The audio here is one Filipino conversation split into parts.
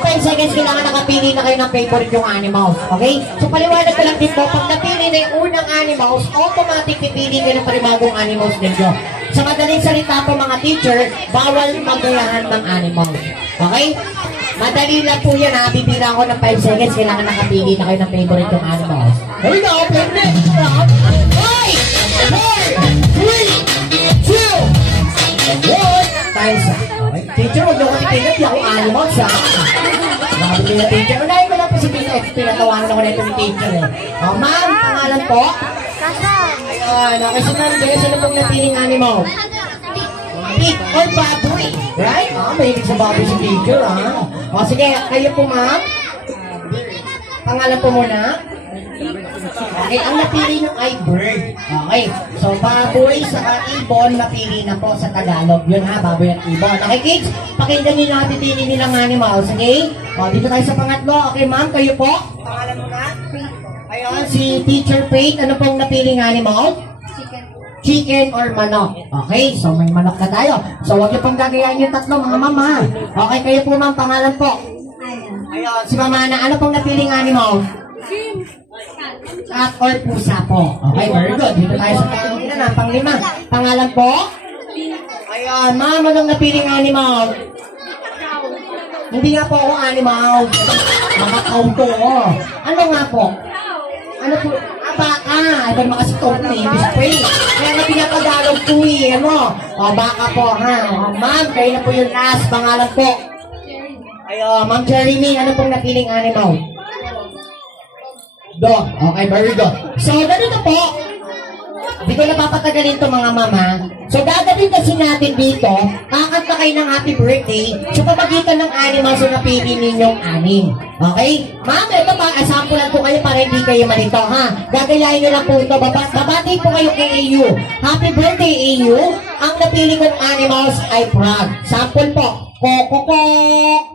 ng 5 seconds, kailangan nakapili na kayo ng favorite yung animals. Okay? So paliwanag ko lang din po, pag napili na yung unang animals, automatic pipili kayo ng panibagong animals ninyo. Sa madaling salita po mga teacher, bawal magayahan ng animals. Okay? Madali lang po yan ha. Bibira ako ng 5 seconds, kailangan nakapili na kayo ng favorite yung animals. Here we go! Play next round. 5, 4, 3, 2, 1. Time's up. Okay? Teacher, huwag niyo kami pinat. Di ako animals ha. Bago nila teacher. Unahin ko lang po si Pinat. Pinatawanan ako na ito ni teacher eh. Oh, ma'am, pangalan po? Ayun. Okay, so ma'am, sino pong napiling animal? Pig or baboy. Right? Ah, mahilig sa baboy si teacher ha. O sige, kayo po ma'am. Pangalan po muna. Okay, ang napili nyo ay bird. Okay, so baboy sa ibon, napili na po sa Tagalog. Yun ha, baboy at ibon. Okay kids, pakinggan nyo na napili nilang animals. Okay? O, dito tayo sa pangatlo. Okay ma'am, kayo po. Pangalan mo na? Ayun, si Teacher Faith. Ano pong napiling animal? Chicken or manok. Okay, so may manok na tayo. So huwag niyo pong gagayahin yung tatlo mga mama. Okay, kayo po ma'am, pangalan po. Ayun, si Mama Ana, ano pong napiling animal? Cat or pusa po. Okay, very good. Dito tayo sa pangina na, panglima. Pangalan po? Ayun, ma'am, anong napiling animal? Hindi nga po ako animal. Makakaw to. Ano nga po? Ano po? Baka. Iba naman kasi ito na display. Kaya nga pinapagalaw po eh. Ano? O, baka po ha. O, ma'am, kayo na po yung last. Pangalan po. Ayun, Ma'am Jeremy, ano pong napiling animal? Dog. Okay, very good. So, ganito po. Hindi ko napapatagalin ito mga mama. So, gagawin kasi natin dito, kakanta kayo ng happy birthday sa pamagitan ng animals na napili ninyong anim. Okay? Ma'am, ito pa, sample lang po kayo para hindi kayo malito, ha? Gagayahin nyo lang po ito. Babati po kayo kay AU. Happy birthday, AU. Ang napili kong animals ay frog. Sample po. Ko-ko-ko,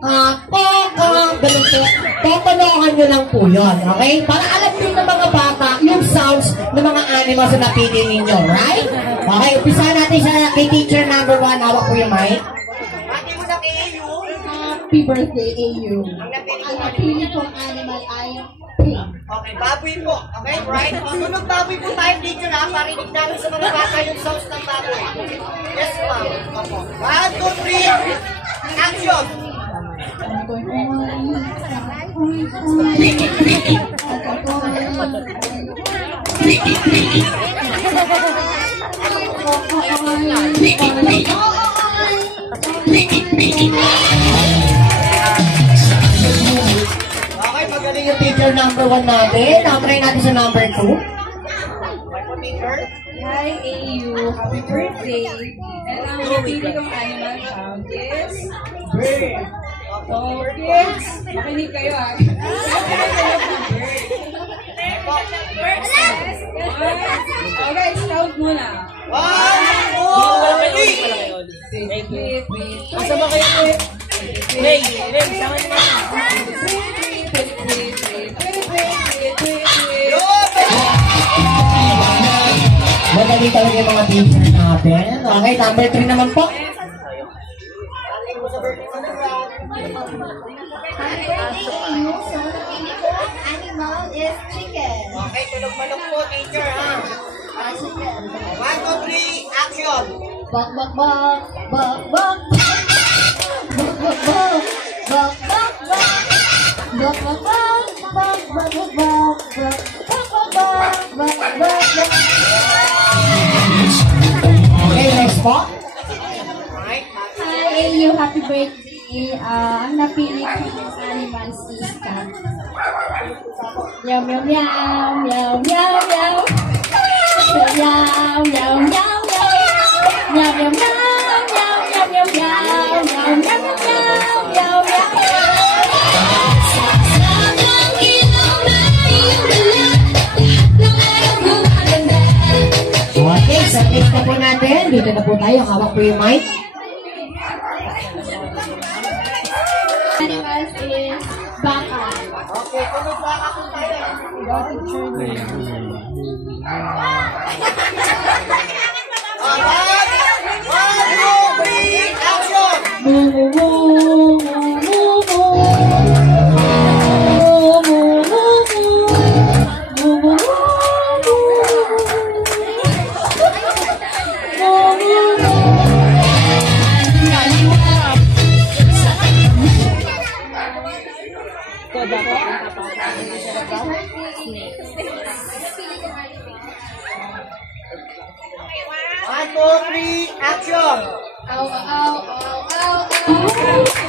ka-ko-ka, ganun po. Totonohan nyo lang po yun, okay? Para alam nyo ng mga bata yung sounds ng mga animals na napili ninyo, right? Okay, umpisa natin sa kay teacher number 1. Hawak po yung mic. Bati mo na kay AU. Happy birthday, AU. Ang napili kong animal ay pig. Okay, baboy po. Okay, right? Tunog baboy po tayo, teacher, ha? Parinig namin sa mga bata yung sounds ng baboy. Yes, ma'am. 1, 2, 3. Action! Okay, magaling yung teacher number 1 natin. Try natin sa number 2. Hi, AU. Happy birthday. And ang napili kong animal sound is bird. So, kids, makinig kayo ah. Bird says, okay, scout muna. 1, 2, 3. Asa ba kayo? Ray, sama niyo ba? Magaling talaga yung mga teacher natin. Okay, number 3 naman po. Animal is chicken. Okay, tulog-malog po, teacher, ha? Chicken. 1, 2, 3, action! Bak, bak, bak. Bak, bak. Bak, bak, bak. Bak, bak, bak. Bak, bak, bak. Bak, bak, bak. Bak, bak, bak. Bak, bak, bak. Okay, next po. Hi, AU. Happy birthday. Ang napili kong animals is cat. Meow, meow, meow. Meow, meow, meow. Meow, meow, meow, meow. Meow, meow, meow. Meow, meow, meow, meow. Meow, meow, meow, meow, meow. Okay, sa next na po natin. Dito na po tayo. Hawak po yung mic. Animals is baka. Okay, tulog baka po tayo. 1, 2, 3, action! Moo, moo, moo, moo, moo. One, two, three, action! Ow, ow, ow, ow, ow.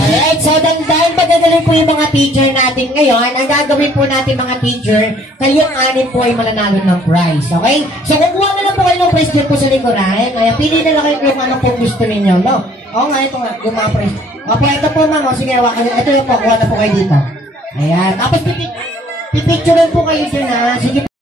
Alright, so dahil magagaling po yung mga teacher natin ngayon, ang gagawin po natin mga teacher, kayong anin po ay mananalo ng prize, okay? So kukuha na lang po kayo ng prize dyan po sa lingkuran, kaya pili na lang kayo kung ano po gusto ninyo, no? Oo nga, ito nga, yung mga prize. Opo, ito po ma'am, sige, ito yung po, kuha na po kayo dito. Ayan, tapos pipicturean po kayo dyan ha, sige.